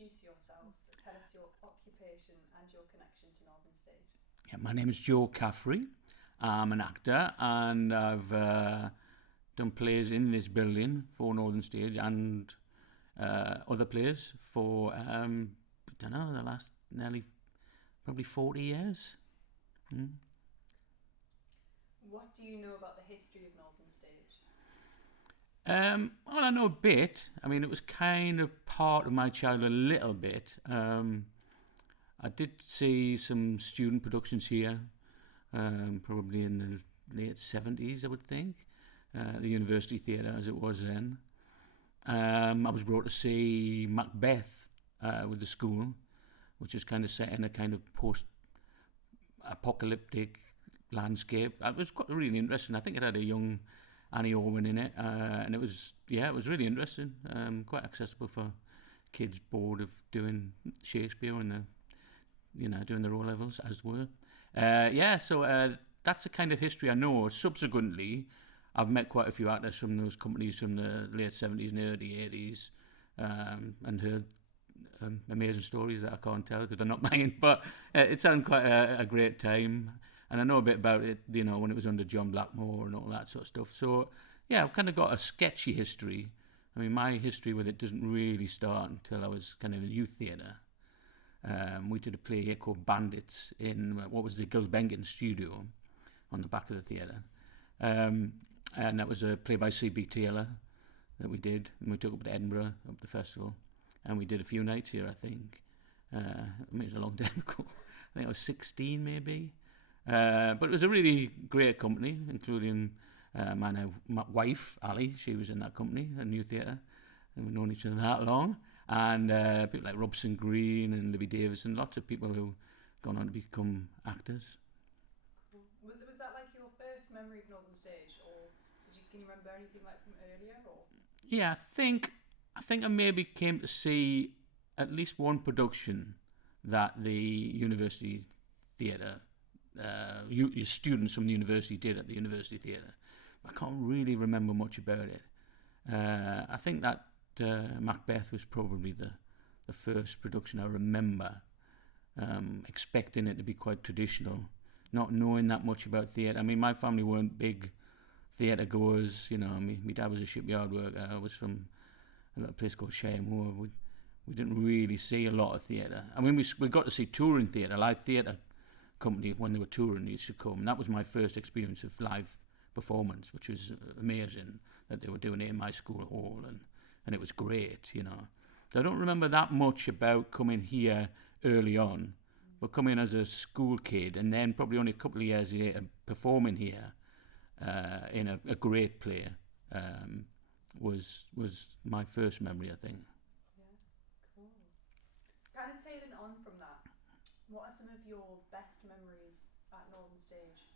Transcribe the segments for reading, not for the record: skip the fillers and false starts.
introduce yourself, tell us your occupation and your connection to Northern Stage. Yeah, my name is Joe Caffery. I'm an actor and I've done plays in this building for Northern Stage and other plays for, I don't know, the last nearly probably 40 years. What do you know about the history of Northern Stage? Well, I know a bit. I mean, it was kind of part of my childhood a little bit. I did see some student productions here, probably in the late 70s, I would think. The University Theatre, as it was then. I was brought to see Macbeth with the school, which is kind of set in a kind of post-apocalyptic landscape. It was quite really interesting. I think it had a young Annie Owen in it, and it was really interesting. Quite accessible for kids bored of doing Shakespeare and doing their O levels as were. So that's the kind of history I know. Subsequently, I've met quite a few actors from those companies from the late 70s and early 80s, and heard amazing stories that I can't tell because they're not mine. But it sounded quite a great time. And I know a bit about it, when it was under John Blackmore and all that sort of stuff. So, yeah, I've kind of got a sketchy history. I mean, my history with it doesn't really start until I was kind of in the youth theatre. We did a play here called Bandits in what was the Gulbenkian studio on the back of the theatre. And that was a play by C.B. Taylor that we did. And we took it up to Edinburgh, up the festival. And we did a few nights here, I think. It was a long time ago. I think I was 16 maybe. But it was a really great company, including my wife, Ali. She was in that company, a new theatre, and we've known each other that long. And people like Robson Green and Libby Davison, lots of people who've gone on to become actors. Was that like your first memory of Northern Stage, or can you remember anything like from earlier? Or? Yeah, I think I maybe came to see at least one production that the University Theatre. Your students from the university did at the University Theatre. I can't really remember much about it. I think that Macbeth was probably the first production I remember, expecting it to be quite traditional, not knowing that much about theatre. I mean, my family weren't big theatre goers. My dad was a shipyard worker. I was from a little place called Shire Moor. We didn't really see a lot of theatre. I mean, we got to see touring theatre, live theatre company when they were touring used to come. And that was my first experience of live performance, which was amazing that they were doing it in my school hall, and it was great, So I don't remember that much about coming here early on, but coming as a school kid and then probably only a couple of years later performing here in a great play was my first memory, I think. Yeah, cool. Kind of tailing on from that, what are some of your best memories at Northern Stage?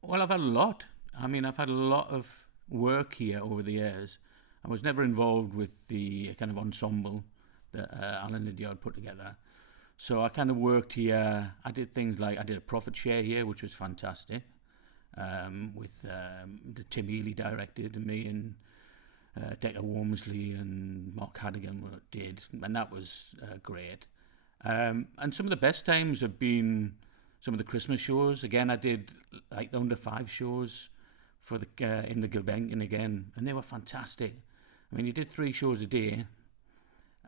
Well, I've had a lot. I mean, I've had a lot of work here over the years. I was never involved with the kind of ensemble that Alan Lydiard put together. So I kind of worked here. I did things like I did a profit share here, which was fantastic, with the Tim Healy directed, and me and Decca Wormsley and Mark Hadigan did, and that was great. And some of the best times have been some of the Christmas shows. Again, I did like the under 5 shows for the in the Gulbenkian again, and they were fantastic. I mean, you did 3 shows a day,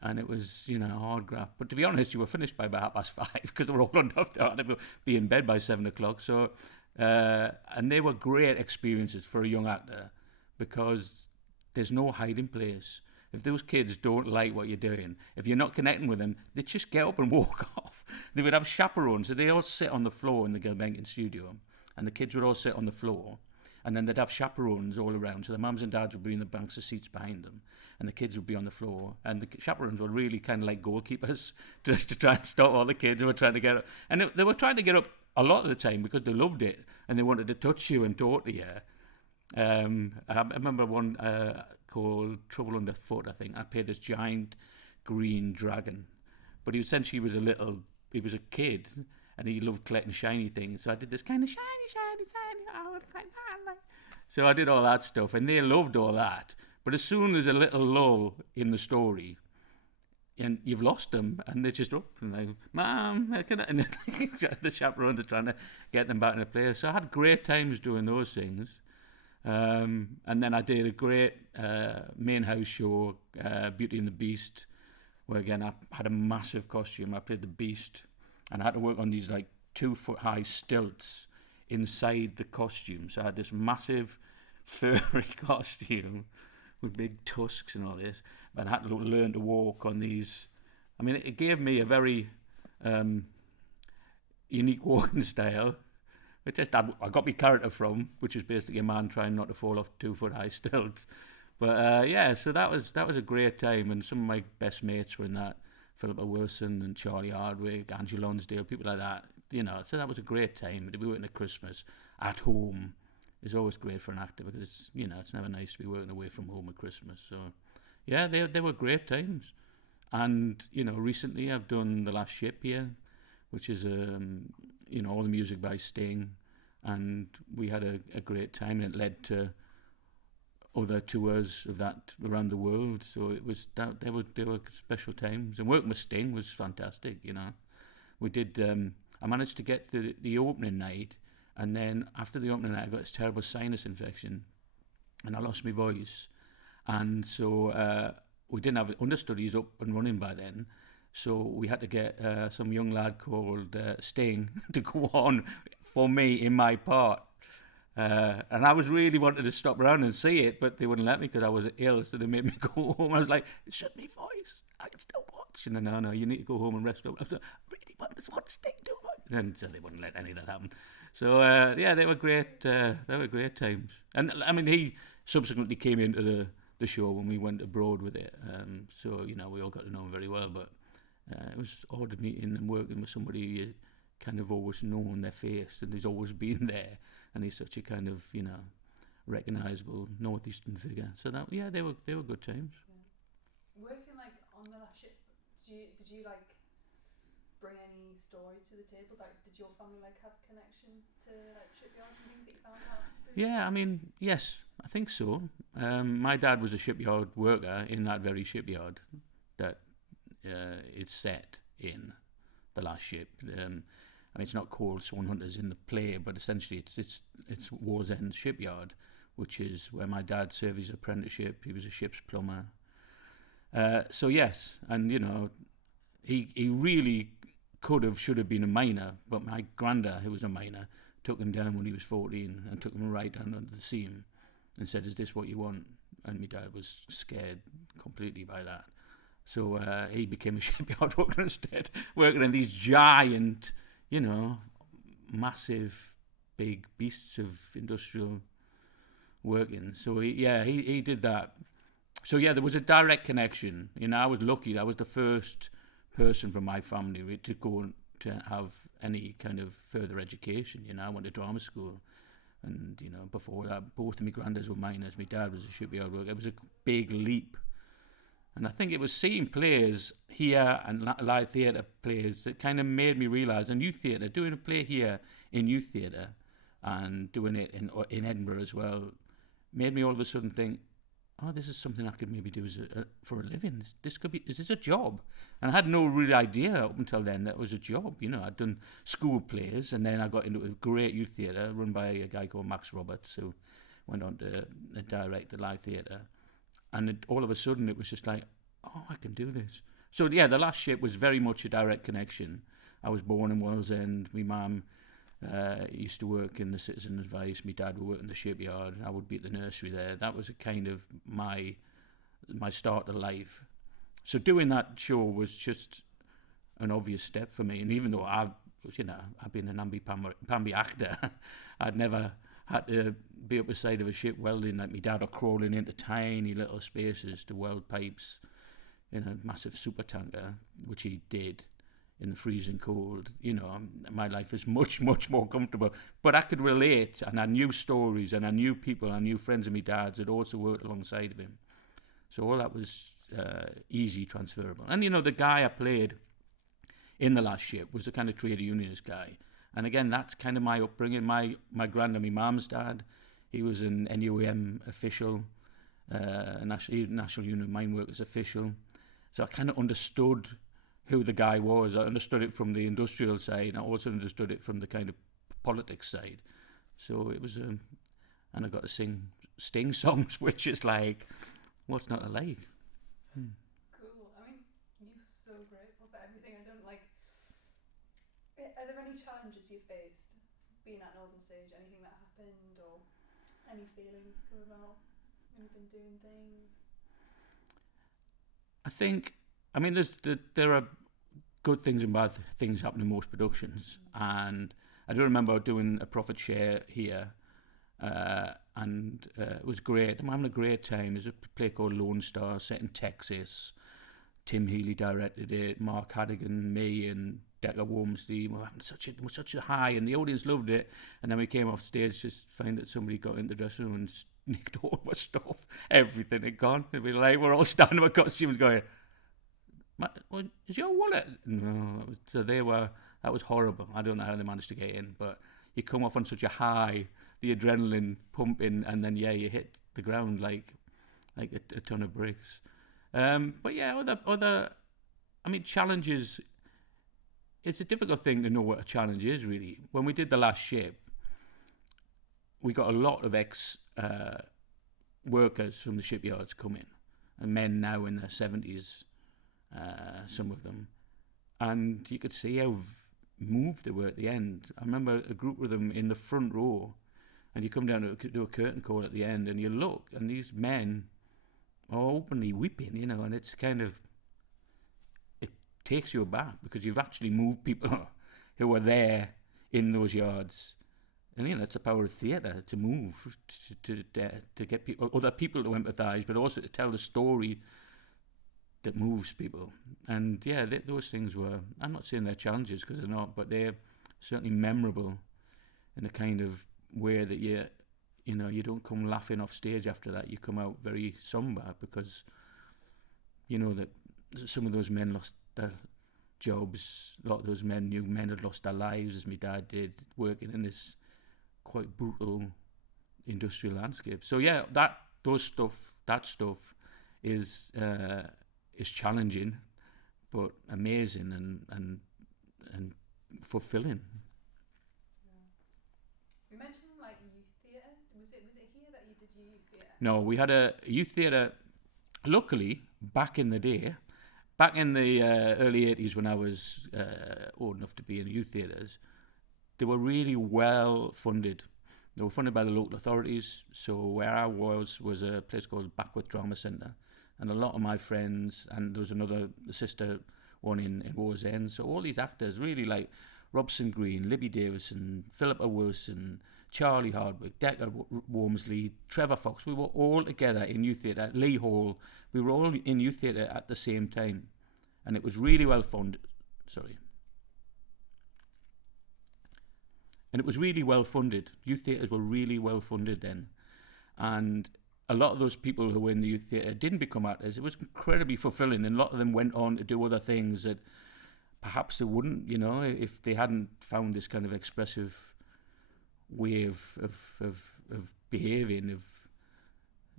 and it was hard graft. But to be honest, you were finished by about 5:30 because they were all enough to be in bed by 7:00. So, and they were great experiences for a young actor because there's no hiding place. If those kids don't like what you're doing, if you're not connecting with them, they just get up and walk off. They would have chaperones, so they all sit on the floor in the Gulbenkian studio, and the kids would all sit on the floor, and then they'd have chaperones all around, so the mums and dads would be in the banks of seats behind them, and the kids would be on the floor, and the chaperones were really kind of like goalkeepers, just to try and stop all the kids who were trying to get up. And they were trying to get up a lot of the time because they loved it, and they wanted to touch you and talk to you. I remember one called Trouble Underfoot, I think. I played this giant green dragon, but he was a kid, and he loved collecting shiny things. So I did this kind of shiny. Oh, it's like that. So I did all that stuff, and they loved all that. But as soon as a little lull in the story, and you've lost them, and they're just up and like, Mom, and the chaperones are trying to get them back in the place. So I had great times doing those things. And then I did a great main house show, Beauty and the Beast, where again I had a massive costume. I played the Beast, and I had to work on these like 2-foot high stilts inside the costume. So I had this massive furry costume with big tusks and all this, and I had to learn to walk on these. I mean, it gave me a very unique walking style, which I got my character from, which is basically a man trying not to fall off 2-foot high stilts. But yeah, so that was a great time, and some of my best mates were in that. Philippa Wilson and Charlie Hardwick, Angela Lonsdale, people like that. So that was a great time. To be working at Christmas at home is always great for an actor, because it's never nice to be working away from home at Christmas. So yeah, they were great times. And recently I've done The Last Ship here, which is all the music by Sting, and we had a great time, and it led to other tours of that around the world. So it was that they were special times, and working with Sting was fantastic. We did. I managed to get to the opening night, and then after the opening night, I got this terrible sinus infection, and I lost my voice, and so we didn't have understudies up and running by then. So we had to get some young lad called Sting to go on for me in my part. And I was really wanted to stop around and see it, but they wouldn't let me because I was ill, so they made me go home. I was like, shut me voice, I can still watch. And then, no, you need to go home and rest up. I was like, really want to watch Sting do it. And so they wouldn't let any of that happen. So, yeah, they were great times. And, I mean, he subsequently came into the show when we went abroad with it. So, we all got to know him very well, but it was odd meeting and working with somebody you kind of always known their face, and he's always been there, and he's such a kind of recognisable northeastern figure. So that they were good times. Yeah. Working like on The Last Ship, did you like bring any stories to the table? Like, did your family like have connection to like shipyards and things that you found out? Yeah, I mean, yes, I think so. My dad was a shipyard worker in that very shipyard that it's set in The Last Ship. I mean, it's not called Swan Hunters in the play, but essentially it's Wallsend Shipyard, which is where my dad served his apprenticeship. He was a ship's plumber. So yes, and he really should have been a miner, but my granddad, who was a miner, took him down when he was 14 and took him right down under the seam and said, "Is this what you want?" And my dad was scared completely by that. So he became a shipyard worker instead, working in these giant, massive, big beasts of industrial working. So he did that. So yeah, there was a direct connection. I was lucky. I was the first person from my family to go to have any kind of further education. I went to drama school, and before that, both of my granddads were miners. My dad was a shipyard worker. It was a big leap. And I think it was seeing plays here and live theatre plays that kind of made me realise, and youth theatre, doing a play here in youth theatre and doing it in Edinburgh as well, made me all of a sudden think, oh, this is something I could maybe do for a living. Is this a job? And I had no real idea up until then that it was a job. I'd done school plays, and then I got into a great youth theatre run by a guy called Max Roberts, who went on to direct the live theatre. And all of a sudden, it was just like, oh, I can do this. So, yeah, The Last Ship was very much a direct connection. I was born in Wallsend. My mum used to work in the Citizen Advice. My dad would work in the shipyard. I would be at the nursery there. That was a kind of my start to life. So doing that show was just an obvious step for me. And even though I've been an namby-pamby actor, I'd never had to be up the side of a ship welding like my dad, or crawling into tiny little spaces to weld pipes in a massive super tanker, which he did in the freezing cold. My life is much, much more comfortable. But I could relate, and I knew stories, and I knew people, I knew friends of my dad's that also worked alongside of him. So all that was easy transferable. And, the guy I played in The Last Ship was the kind of trade unionist guy. And again, that's kind of my upbringing. My grand and my mum's dad, he was an NUM official, National Union of Mine Workers official. So I kind of understood who the guy was. I understood it from the industrial side, and I also understood it from the kind of politics side. So it was, and I got to sing Sting songs, which is like, what's not to like? Cool. I mean, you're so grateful for everything. I don't like. Are there any challenges you faced being at Northern Stage? Anything that happened, or any feelings come about when you've been doing things? I think, I mean, there are good things and bad things happen in most productions, and I do remember doing a profit share here, and it was great. I'm having a great time. There's a play called Lone Star set in Texas. Tim Healy directed it. Mark Haddigan, me, and Decker Wormsley were having such a high, and the audience loved it. And then we came off stage, just find that somebody got in the dressing room and nicked all my stuff. Everything had gone. And we're all standing in our costumes going, "Is your wallet?" No. That was horrible. I don't know how they managed to get in, but you come off on such a high, the adrenaline pumping, and then you hit the ground like a ton of bricks. But yeah, challenges. It's a difficult thing to know what a challenge is, really. When we did The Last Ship, we got a lot of workers from the shipyards come in, and men now in their 70s, some of them, and you could see how moved they were at the end. I remember a group of them in the front row, and you come down to do a curtain call at the end, and you look, and these men are openly weeping, and it's kind of, it takes you aback because you've actually moved people who were there in those yards. And it's the power of theatre to move, to get people, other people to empathise, but also to tell the story that moves people. And yeah, those things were, I'm not saying they're challenges because they're not, but they're certainly memorable in a kind of way that you don't come laughing off stage after that. You come out very somber because you know that some of those men lost their jobs. A lot of those men had lost their lives, as my dad did, working in this quite brutal industrial landscape. So yeah, that stuff is challenging, but amazing and fulfilling. You mentioned like youth theatre. Was it here that you did your youth theatre? No, we had a youth theatre. Luckily, back in the day, back in the early 80s when I was old enough to be in youth theatres, they were really well funded. They were funded by the local authorities. So where I was a place called Backworth Drama Centre. And a lot of my friends, and there was another sister one in Wallsend. So all these actors, really like Robson Green, Libby Davison, Philippa Wilson, Charlie Hardwick, Decker Wormsley, Trevor Fox, we were all together in youth theatre at Lee Hall. We were all in youth theatre at the same time. And it was really well funded. And it was really well funded. Youth theatres were really well funded then. And a lot of those people who were in the youth theatre didn't become actors. It was incredibly fulfilling, and a lot of them went on to do other things that perhaps they wouldn't, if they hadn't found this kind of expressive way of behaving,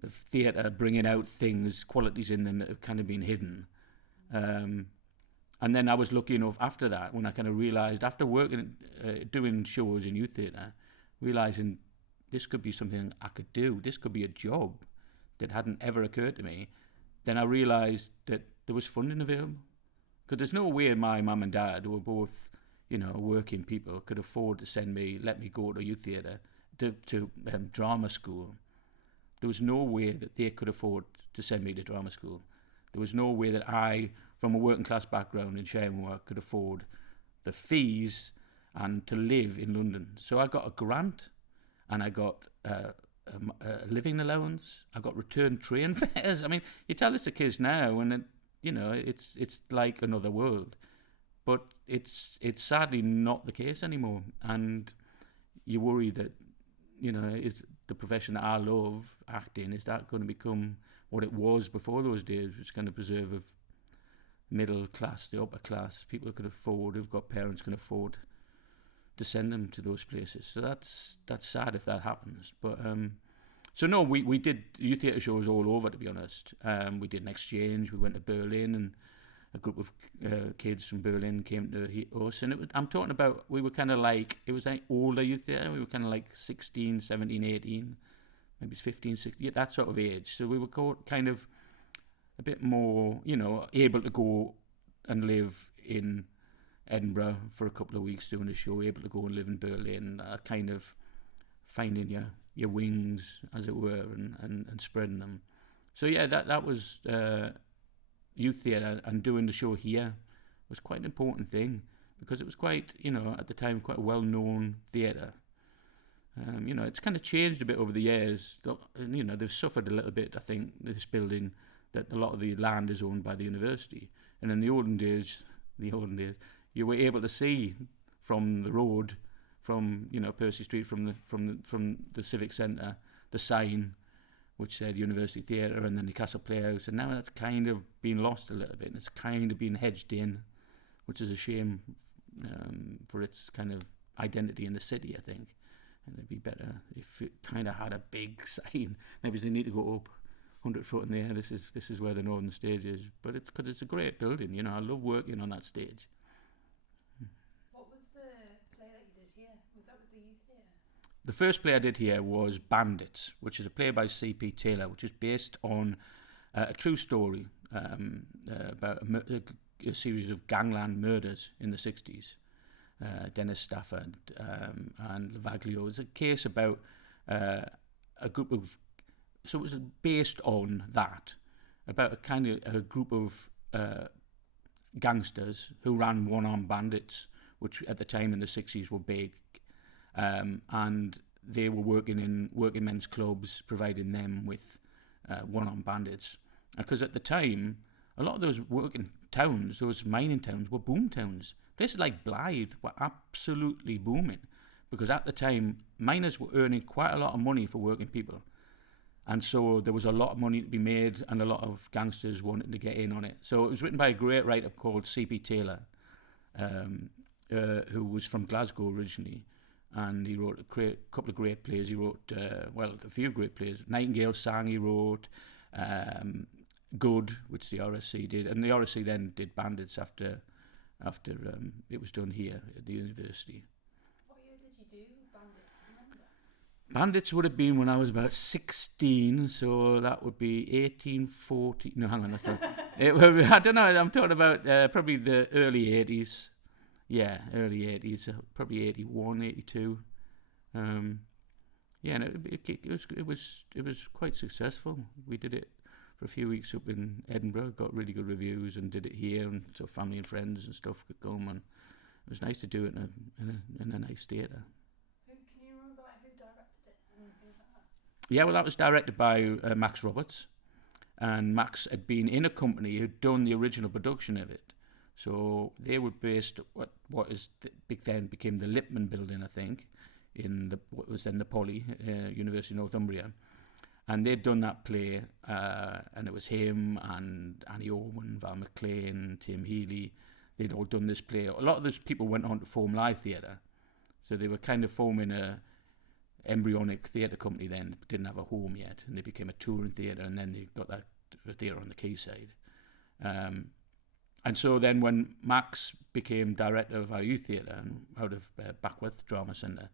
of theatre bringing out things, qualities in them that have kind of been hidden. And then I was lucky enough after that, when I kind of realised, after working, doing shows in youth theatre, realising this could be something I could do. This could be a job that hadn't ever occurred to me. Then I realised that there was funding available. Because there's no way my mum and dad, who were both, working people, could afford to let me go to youth theatre, to drama school. There was no way that they could afford to send me to drama school. There was no way that I, from a working class background in Sherwood, could afford the fees and to live in London. So I got a grant, and I got a living allowance. I got return train fares. I mean, you tell this to kids now, and it's like another world. But it's sadly not the case anymore. And you worry that, is the profession that I love, acting, is that going to become what it was before those days, which kind of preserve of middle class, the upper class, people who could afford, who've got parents can afford to send them to those places. So that's sad if that happens. But So no, we did youth theatre shows all over, to be honest. We did an exchange. We went to Berlin, and a group of kids from Berlin came to us. And I'm talking about, we were kind of like, it was like older youth theatre. We were kind of like 16, 17, 18, maybe 15, 16, that sort of age. So we were kind of a bit more, able to go and live in Edinburgh for a couple of weeks doing a show, able to go and live in Berlin, kind of finding your wings, as it were, and spreading them. So yeah, that was youth theatre, and doing the show here was quite an important thing, because it was quite, at the time, quite a well-known theatre. It's kind of changed a bit over the years. They've suffered a little bit, I think, this building, that a lot of the land is owned by the university. And in the olden days, you were able to see from the road, from Percy Street, from the Civic Centre, the sign which said University Theatre and then Newcastle Playhouse, and now that's kind of been lost a little bit, and it's kind of been hedged in, which is a shame for its kind of identity in the city, I think. And it'd be better if it kind of had a big sign. Maybe they need to go up 100 foot in the air. This is where the Northern Stage is, but it's because it's a great building. I love working on that stage. What was the play that you did here? Was that with the youth theatre? The first play I did here was Bandits, which is a play by C.P. Taylor, which is based on a true story about a series of gangland murders in the 60s. Dennis Stafford and Lavaglio. It's a case about a group of... So it was based on that, about a group of gangsters who ran one-armed bandits, which at the time in the 60s were big. And they were working in working men's clubs, providing them with one-armed bandits. Because at the time, a lot of those working towns, those mining towns, were boom towns. Places like Blythe were absolutely booming, because at the time, miners were earning quite a lot of money for working people. And so there was a lot of money to be made, and a lot of gangsters wanted to get in on it. So it was written by a great writer called C.P. Taylor, who was from Glasgow originally. And he wrote a couple of great plays. He wrote, a few great plays. Nightingale Sang he wrote, Good, which the RSC did. And the RSC then did Bandits after it was done here at the university. What year did you do Bandits? Do you remember? Bandits would have been when I was about 16, so that would be 1840. No, hang on, that's not. I don't know, I'm talking about probably the early 80s. Yeah, early 80s, probably 81, 82. And it was quite successful. We did it for a few weeks up in Edinburgh, got really good reviews, and did it here, and so family and friends and stuff could come, and it was nice to do it in a nice theatre. Can you remember who directed it and things like that? Yeah, well, that was directed by Max Roberts, and Max had been in a company who'd done the original production of it. So they were based at what then became the Lippmann building, I think, in what was then the Poly, University of Northumbria. And they'd done that play, and it was him and Annie Owen, Val McLean, Tim Healy. They'd all done this play. A lot of those people went on to form Live Theatre. So they were kind of forming a embryonic theatre company then, didn't have a home yet, and they became a touring theatre, and then they got that theatre on the quayside. And so then when Max became director of our youth theatre out of Backworth Drama Centre,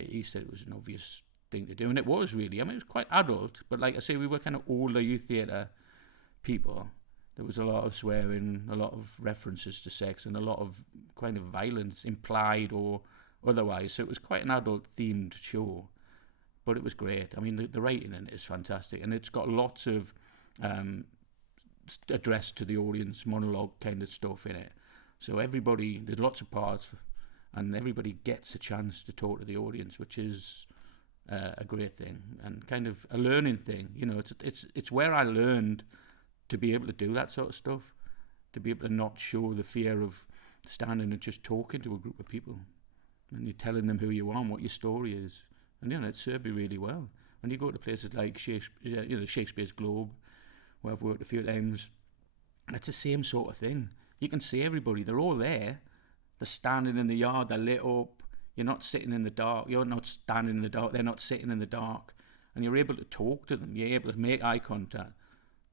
he said it was an obvious thing to do, and it was really. I mean, it was quite adult, but like I say, we were kind of older youth theatre people. There was a lot of swearing, a lot of references to sex, and a lot of kind of violence, implied or otherwise. So it was quite an adult-themed show, but it was great. I mean, the writing in it is fantastic, and it's got lots of addressed to the audience, monologue kind of stuff in it. So there's lots of parts, and everybody gets a chance to talk to the audience, which is a great thing and kind of a learning thing. It's where I learned to be able to do that sort of stuff, to be able to not show the fear of standing and just talking to a group of people, and you're telling them who you are and what your story is, and it served me really well. When you go to places like Shakespeare's Globe, where I've worked a few times, it's the same sort of thing. You can see everybody; they're all there. They're standing in the yard. They're lit up. You're not sitting in the dark. You're not standing in the dark. They're not sitting in the dark. and you're able to talk to them. You're able to make eye contact.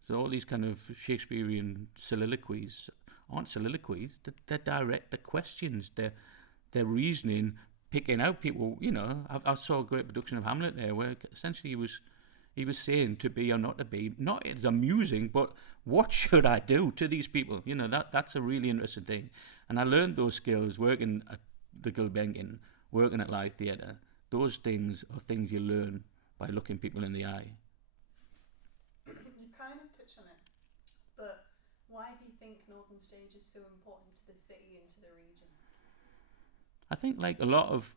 So all these kind of Shakespearean soliloquies aren't soliloquies. They're direct. They're questions. They're reasoning, picking out people. I saw a great production of Hamlet there, where essentially he was saying to be or not to be. Not as amusing, but what should I do to these people? That's a really interesting thing. And I learned those skills working at the Gulbenkian, working at live theatre. Those things are things you learn by looking people in the eye. You've kind of touched on it, but why do you think Northern Stage is so important to the city and to the region? I think, like a lot of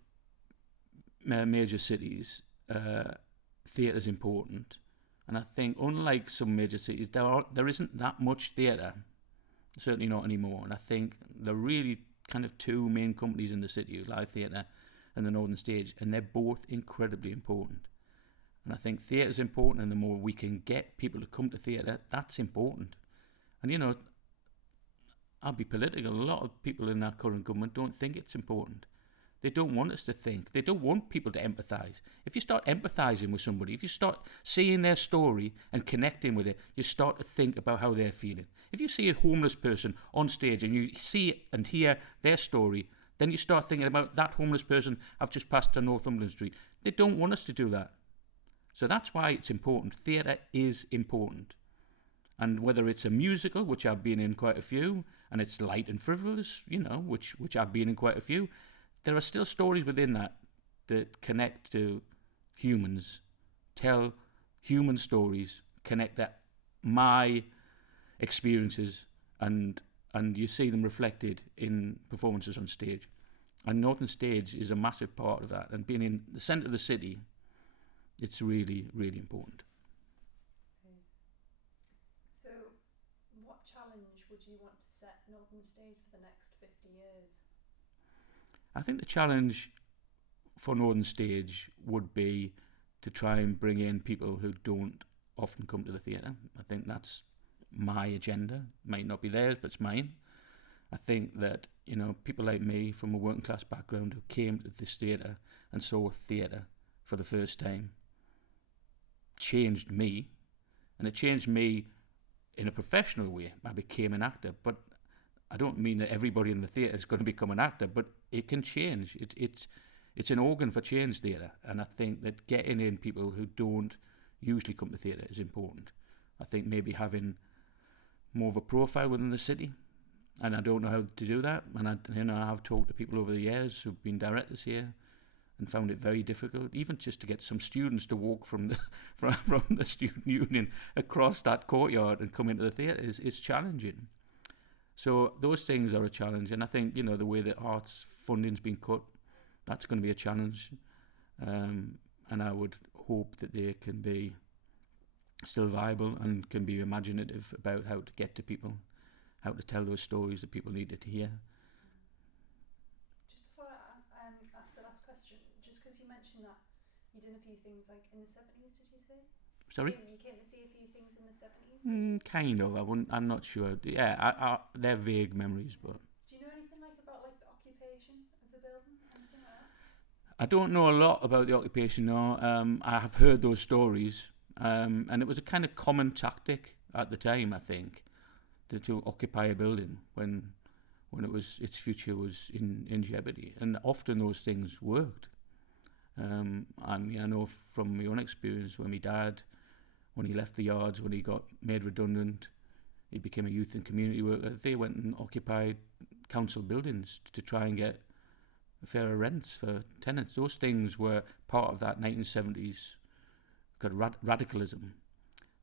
major cities, theatre is important, and I think unlike some major cities, there isn't that much theatre. Certainly not anymore. And I think there are really kind of two main companies in the city: Live Theatre and the Northern Stage, and they're both incredibly important. And I think theatre is important, and the more we can get people to come to theatre, that's important. And I'll be political. A lot of people in our current government don't think it's important. They don't want us to think. They don't want people to empathise. If you start empathising with somebody, if you start seeing their story and connecting with it, you start to think about how they're feeling. If you see a homeless person on stage and you see and hear their story, then you start thinking about that homeless person I've just passed on Northumberland Street. They don't want us to do that. So that's why it's important. Theatre is important. And whether it's a musical, which I've been in quite a few, and it's light and frivolous, which I've been in quite a few, there are still stories within that connect to humans, tell human stories, connect that my experiences, and you see them reflected in performances on stage. And Northern Stage is a massive part of that. And being in the centre of the city, it's really, really important. So, what challenge would you want to set Northern Stage for the next 50 years? I think the challenge for Northern Stage would be to try and bring in people who don't often come to the theatre. I think that's my agenda. Might not be theirs, but it's mine. I think that, people like me from a working class background who came to this theatre and saw theatre for the first time changed me. And it changed me in a professional way. I became an actor, but I don't mean that everybody in the theatre is going to become an actor, but it can change. It's an organ for change, theatre, and I think that getting in people who don't usually come to theatre is important. I think maybe having more of a profile within the city, and I don't know how to do that. And I have talked to people over the years who've been directors here and found it very difficult, even just to get some students to walk from the student union across that courtyard and come into the theatre is challenging. So those things are a challenge, and I think the way that arts funding's been cut, that's going to be a challenge, and I would hope that they can be still viable and can be imaginative about how to get to people, how to tell those stories that people needed to hear. Just before I ask the last question, just because you mentioned that you did a few things like in the 70s, did you say? Sorry? You came to see a few things in the 70s? Kind of. I'm not sure. Yeah, they're vague memories, but. Do you know anything about the occupation of the building? Anything like that? I don't know a lot about the occupation. No, I have heard those stories, and it was a kind of common tactic at the time. I think to occupy a building when its future was in jeopardy, and often those things worked. I know from my own experience when my dad, when he left the yards, when he got made redundant, he became a youth and community worker. They went and occupied council buildings to try and get fairer rents for tenants. Those things were part of that 1970s radicalism.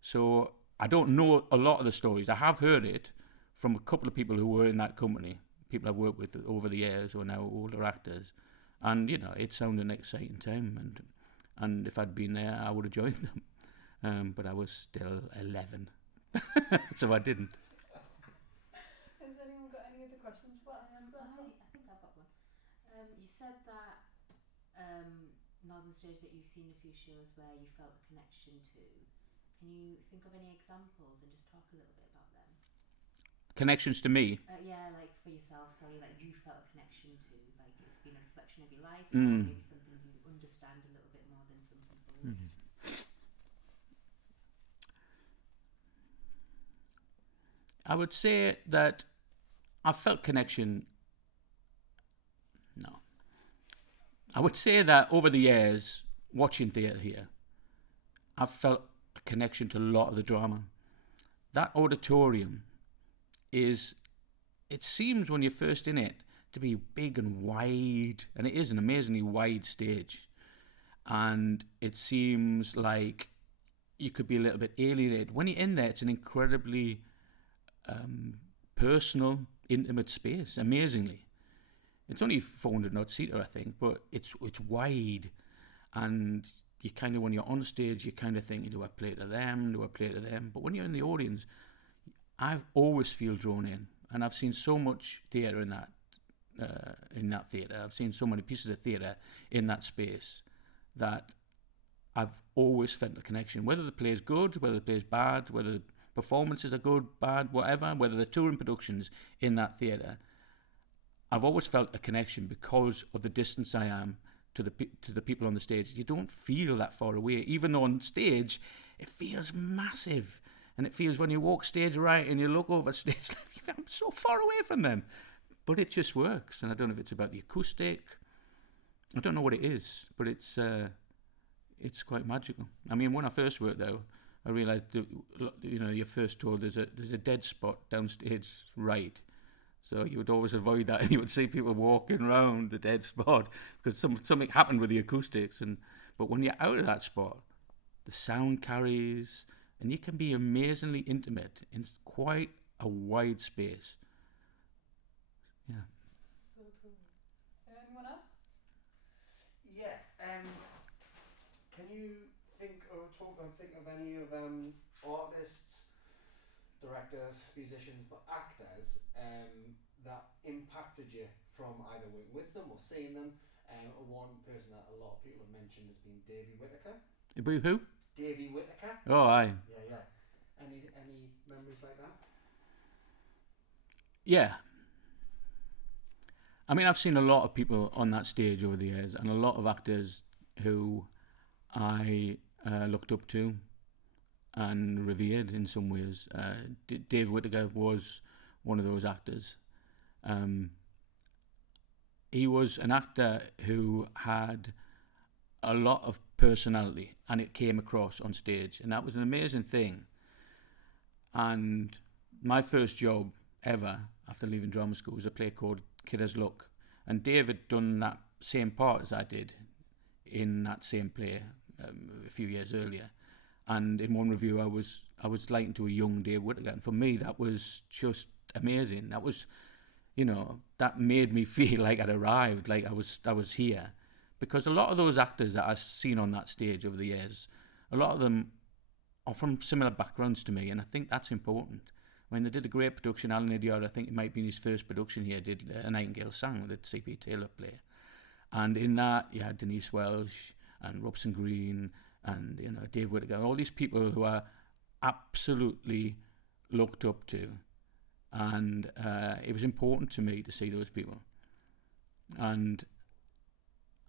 So I don't know a lot of the stories. I have heard it from a couple of people who were in that company, people I've worked with over the years who are now older actors. And, it sounded an exciting time. And if I'd been there, I would have joined them. But I was still 11. So I didn't. Has anyone got any other questions? I think I've got one. You said that Northern Stage that you've seen a few shows where you felt a connection to. Can you think of any examples and just talk a little bit about them? Connections to me? Yeah, like for yourself, you felt a connection to, like it's been a reflection of your life, or maybe something you understand a little bit more than some people. I would say that I felt connection. No. I would say that over the years, watching theatre here, I've felt a connection to a lot of the drama. That auditorium is, it seems when you're first in it to be big and wide, and it is an amazingly wide stage. And it seems like you could be a little bit alienated. When you're in there, it's an incredibly personal, intimate space, amazingly. It's only 400 odd seater, I think, but it's wide, and you kind of, when you're on stage, you kind of thinking, do I play to them? Do I play to them? But when you're in the audience, I always feel drawn in, and I've seen so much theatre in that theatre. I've seen so many pieces of theatre in that space that I've always felt a connection. Whether the play is good, whether the play is bad, whether the performances are good, bad, whatever, whether the touring productions in that theatre, I've always felt a connection because of the distance I am to the people on the stage. You don't feel that far away, even though on stage it feels massive, and it feels when you walk stage right and you look over stage left, you feel so far away from them. But it just works, and I don't know if it's about the acoustic. I don't know what it is, but it's quite magical. I mean, when I first worked there, I realised that, you know, your first tour, there's a dead spot downstage right. So you would always avoid that, and you would see people walking around the dead spot because something happened with the acoustics. But when you're out of that spot, the sound carries, and you can be amazingly intimate in quite a wide space. Yeah. So cool. Anyone else? Yeah. Can you think of any of artists, directors, musicians, but actors that impacted you from either working with them or seeing them? One person that a lot of people have mentioned has been Davy Whittaker. Who? Davy Whittaker. Oh, aye. Yeah. Any memories like that? Yeah. I mean, I've seen a lot of people on that stage over the years, and a lot of actors who I looked up to and revered in some ways. Dave Whittaker was one of those actors. He was an actor who had a lot of personality, and it came across on stage, and that was an amazing thing. And my first job ever after leaving drama school was a play called Kid As Luck, and Dave had done that same part as I did in that same play a few years earlier. And in one review, I was likened to a young Dave Whittaker, and for me that was just amazing. That was, you know, that made me feel like I'd arrived, like I was here, because a lot of those actors that I've seen on that stage over the years, a lot of them are from similar backgrounds to me, and I think that's important. When they did a great production, Alan Idiot, I think it might be in his first production here, did A Nightingale Sang, the C.P. Taylor play. And in that, you had Denise Welsh and Robson Green and, you know, Dave Whittaker, all these people who are absolutely looked up to. And it was important to me to see those people. And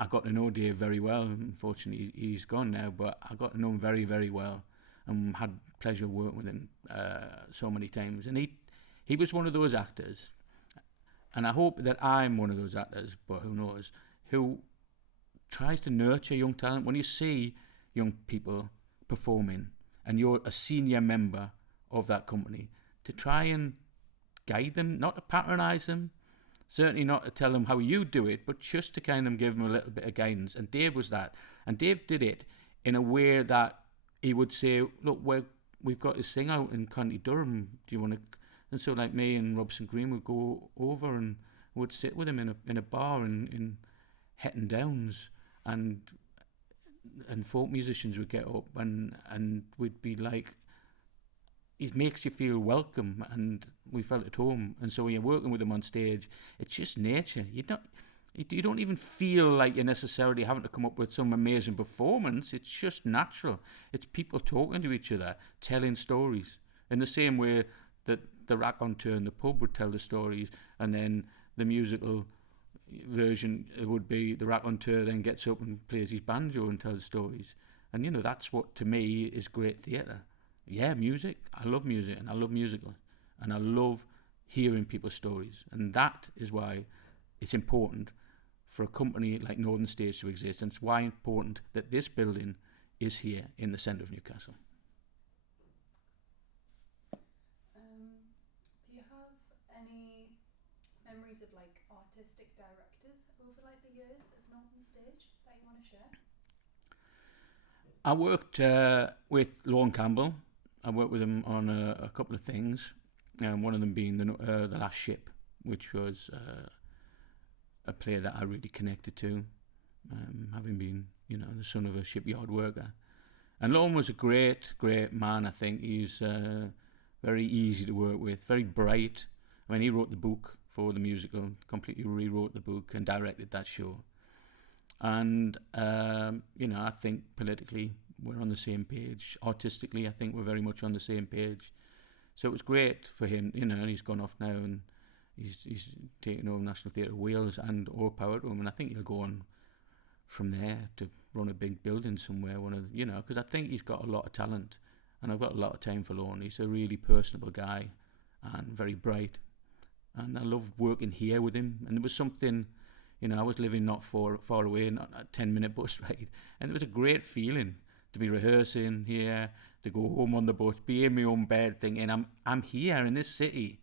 I got to know Dave very well. Unfortunately, he's gone now, but I got to know him very, very well, and had pleasure working with him so many times. And he was one of those actors, and I hope that I'm one of those actors, but who knows, who tries to nurture young talent. When you see young people performing and you're a senior member of that company, to try and guide them, not to patronise them, certainly not to tell them how you do it, but just to kind of give them a little bit of guidance. And Dave was that. And Dave did it in a way that he would say, look, we've got this thing out in County Durham, do you want to... And so like me and Robson Green would go over and would sit with him in a bar in Hetton Downs, and folk musicians would get up and we'd be like, it makes you feel welcome, and we felt at home. And so when you're working with them on stage, it's just nature. You don't even feel like you're necessarily having to come up with some amazing performance. It's just natural. It's people talking to each other, telling stories, in the same way that the raconteur in the pub would tell the stories, and then the musical version, it would be the raconteur then gets up and plays his banjo and tells stories. And, you know, that's what, to me, is great theatre. Yeah, music. I love music, and I love musicals. and I love hearing people's stories, and that is why it's important for a company like Northern Stage to exist, and it's why important that this building is here in the centre of Newcastle. Do you have any memories of like artistic directors over like the years of Northern Stage that you want to share? I worked with Lorne Campbell. I worked with him on a couple of things, one of them being the Last Ship, which was a play that I really connected to, having been, the son of a shipyard worker. And Lorne was a great, great man. I think he's very easy to work with, very bright. I mean, he wrote the book for the musical, completely rewrote the book and directed that show. And, I think politically we're on the same page. Artistically, I think we're very much on the same page. So it was great for him, and he's gone off now and he's taken over National Theatre of Wales and all power to him. And I think he'll go on from there to run a big building somewhere, because I think he's got a lot of talent. And I've got a lot of time for Lorne. He's a really personable guy and very bright. And I love working here with him. And there was something... I was living not far away, not a 10-minute bus ride, and it was a great feeling to be rehearsing here, to go home on the bus, be in my own bed, thinking I'm here in this city,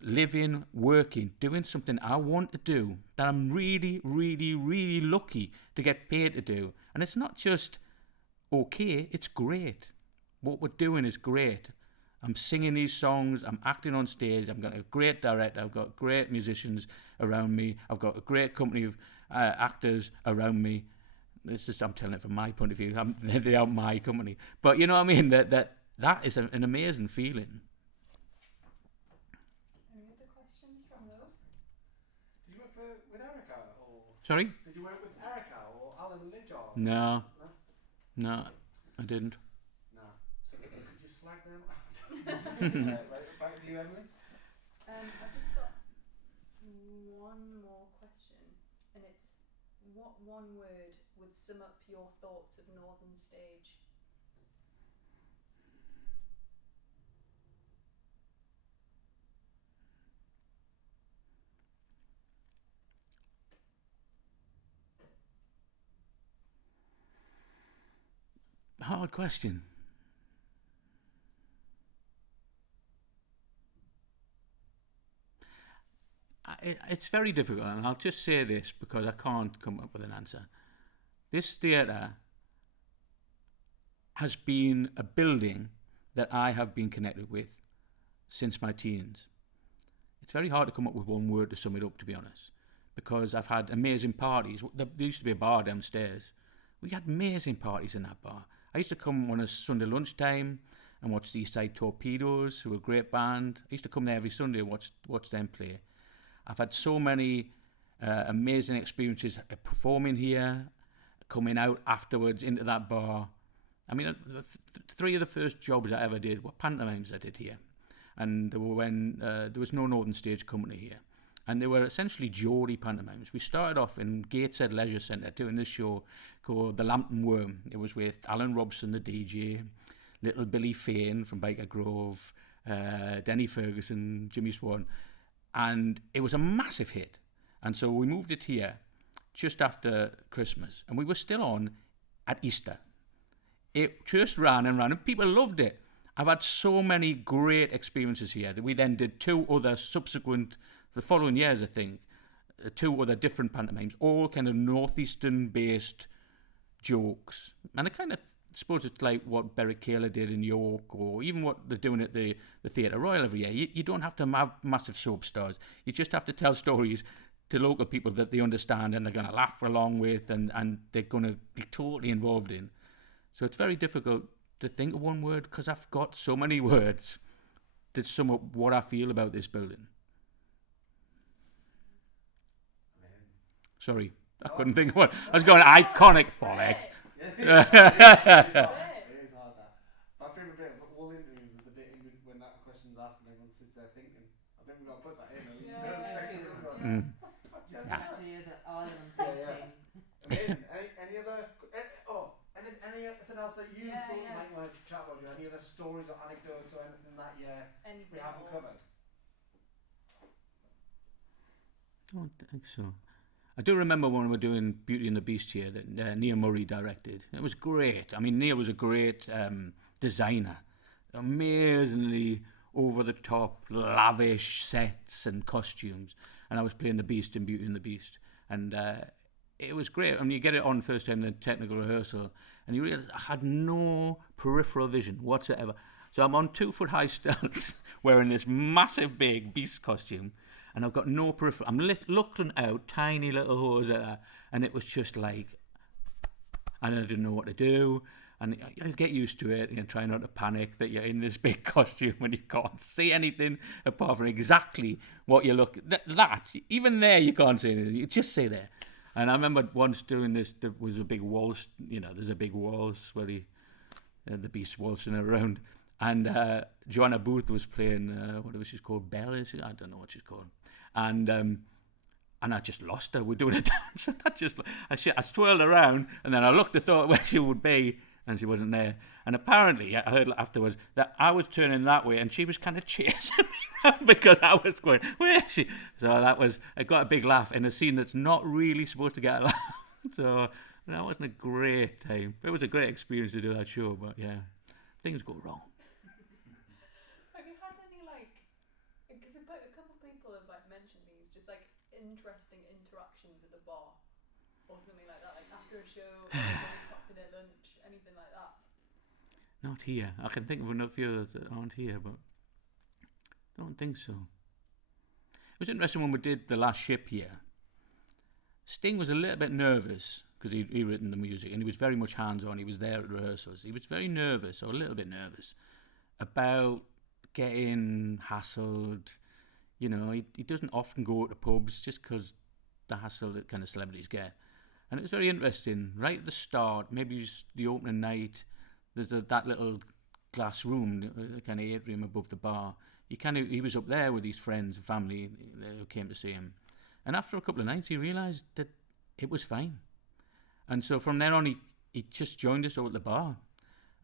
living, working, doing something I want to do that I'm really, really, really lucky to get paid to do. And it's not just okay; it's great. What we're doing is great. I'm singing these songs, I'm acting on stage, I've got a great director, I've got great musicians around me, I've got a great company of actors around me. I'm telling it from my point of view, they are my company. But you know what I mean, that is an amazing feeling. Any other questions from those? Did you work with Erica? Or Sorry? Did you work with Erica or Alan Lidjar? No, I didn't. No. So could you slag them? Right, back to you, Emily. I've just got one more question, and it's what one word would sum up your thoughts of Northern Stage? Hard question. It's very difficult, and I'll just say this because I can't come up with an answer. This theatre has been a building that I have been connected with since my teens. It's very hard to come up with one word to sum it up, to be honest, because I've had amazing parties. There used to be a bar downstairs. We had amazing parties in that bar. I used to come on a Sunday lunchtime and watch the East Side Torpedoes, who were a great band. I used to come there every Sunday and watch them play. I've had so many amazing experiences performing here, coming out afterwards into that bar. I mean, three of the first jobs I ever did were pantomimes I did here. And they were when there was no Northern Stage company here. And they were essentially Geordie pantomimes. We started off in Gateshead Leisure Centre doing this show called The Lambton Worm. It was with Alan Robson, the DJ, Little Billy Fane from Biker Grove, Denny Ferguson, Jimmy Swan. And it was a massive hit. And so we moved it here just after Christmas. And we were still on at Easter. It just ran and ran, and people loved it. I've had so many great experiences here that we then did two other subsequent, the following years, I think, two other different pantomimes, all kind of northeastern-based jokes. And I kind of suppose it's like what Berwick Kaler did in York, or even what they're doing at the Theatre Royal every year. You don't have to have massive soap stars. You just have to tell stories to local people that they understand and they're going to laugh along with, and they're going to be totally involved in. So it's very difficult to think of one word because I've got so many words to sum up what I feel about this building. Sorry, I couldn't think of one. I was going iconic bollocks. It is hard, that. My favourite bit of all interviews is the bit when that question's asked and everyone sits there thinking. I think we've got to put that in. Just actually the island thinking. Amazing. Any other... anything else that you thought you might want to chat about? Any other stories or anecdotes or anything that we Anything haven't more? covered? I don't think so. I do remember when we were doing Beauty and the Beast here that Neil Murray directed. It was great. I mean, Neil was a great designer. Amazingly over-the-top, lavish sets and costumes. And I was playing the Beast in Beauty and the Beast. And it was great. I mean, you get it on first time in the technical rehearsal, and you realize I had no peripheral vision whatsoever. So I'm on 2-foot-high stilts wearing this massive, big Beast costume, and I've got no peripheral. I'm looking out tiny little holes at her, and it was just like, and I didn't know what to do. And you get used to it, try not to panic that you're in this big costume and you can't see anything apart from exactly what you look. Even there, you can't see anything. You just stay there. And I remember once doing this, there was a big waltz, there's a big waltz where the Beast waltzing around. And Joanna Booth was playing, whatever she's called, Belle, is it? I don't know what she's called. And I just lost her. We're doing a dance, and I twirled around, and then I looked, I thought where she would be, and she wasn't there. And apparently, I heard afterwards that I was turning that way, and she was kind of chasing me because I was going, where is she? So I got a big laugh in a scene that's not really supposed to get a laugh. So that wasn't a great time. It was a great experience to do that show, but yeah, things go wrong. Have you had any, because a couple of people have mentioned these, just interesting interactions at the bar or something like that, after a show or when you popped in at lunch, anything like that? Not here. I can think of a few others that aren't here, but I don't think so. It was interesting when we did The Last Ship here. Sting was a little bit nervous because he'd written the music, and he was very much hands-on. He was there at rehearsals. He was very nervous, or a little bit nervous, about getting hassled. He doesn't often go to pubs just because the hassle that kind of celebrities get. And it was very interesting. Right at the start, maybe just the opening night, there's that little glass room, the kind of atrium above the bar. He was up there with his friends and family who came to see him. And after a couple of nights, he realised that it was fine. And so from then on, he just joined us over at the bar.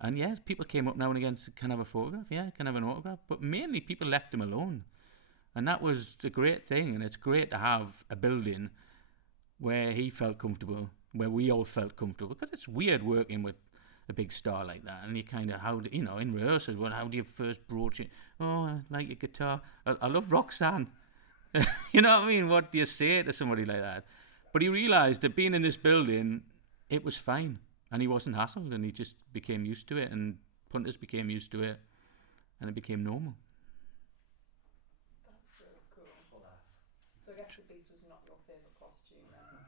And yeah, people came up now and again to, can I have a photograph? Yeah, can I have an autograph? But mainly people left him alone. And that was a great thing. And it's great to have a building where he felt comfortable, where we all felt comfortable. Because it's weird working with a big star like that. And you kind of, in rehearsals, how do you first broach it? Oh, I like your guitar. I love Roxanne. You know what I mean? What do you say to somebody like that? But he realised that being in this building, it was fine. And he wasn't hassled, and he just became used to it, and punters became used to it, and it became normal. That's so cool. So I guess the Beast was not your favourite costume then?